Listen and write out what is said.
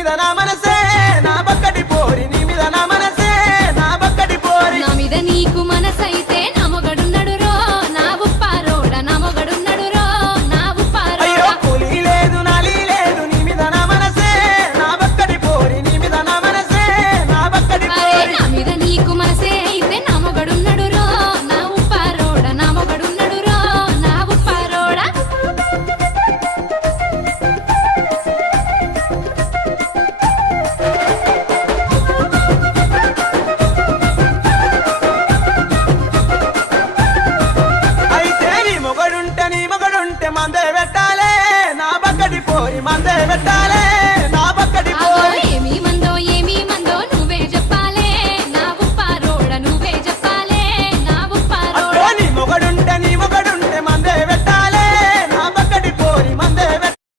మీద నా మనసే నా బక్కటి పోరి నీ మీద నా మనసే నా బక్కటి పోరి నా మీద నీకు మనసైతే నా మొగడున్నడు రో నా ఉప్పారోడ నా మొగడున్నడు రో నా అయ్యో ఉప్పారోడ కూలి లేదు నాలి లేదు నీ మీద నా మనసే నా బక్కటి పోరి నీ మీద నా మనసే నా బక్కటి అరే పోరి నా మీద నీకు మనసే అయితే నా మొగడున్నడు రో నా ఉప్పారోడ నా మొగడున్నడు రో నా ఉప్పారోడ అయితే నీ మొగడుంటే మందే పెట్టాలే నా బక్కటి పోరి మందే పెట్టాలే